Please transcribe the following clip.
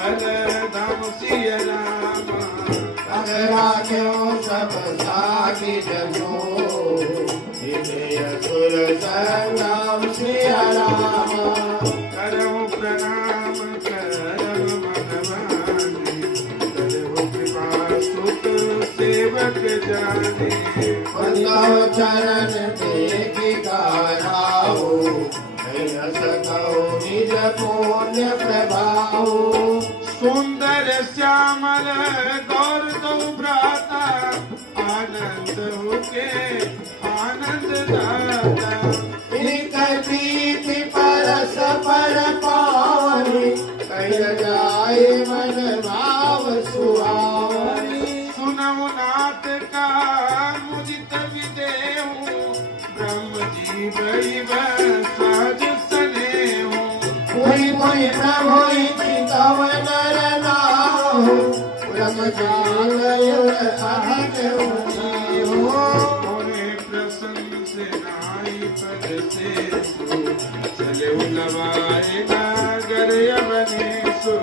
धाम सिया राम राख्यो सब साखी जनो असुर संग्राम सिया राम करो प्रणाम करम मनमाने करो कृपा सुत सेवक जाने बंदव चरण देखी कराओ सकौ निज पुण्य प्रभाव सुंदर श्यामल गौर दो भ्राता आनंद होके आनंद दाता इनक प्रीति परस पर पावनी कह जाए मन भाव सुहावनी सुनऊ नाथ का मुदित विदेहु ब्रह्म जीव सहज सनेहु कोई कोई प्रभु तव नर नाम ब्रह्मचार्य सहज हो प्रसन्न से नाई पद से चले लवाए नागर यवने सो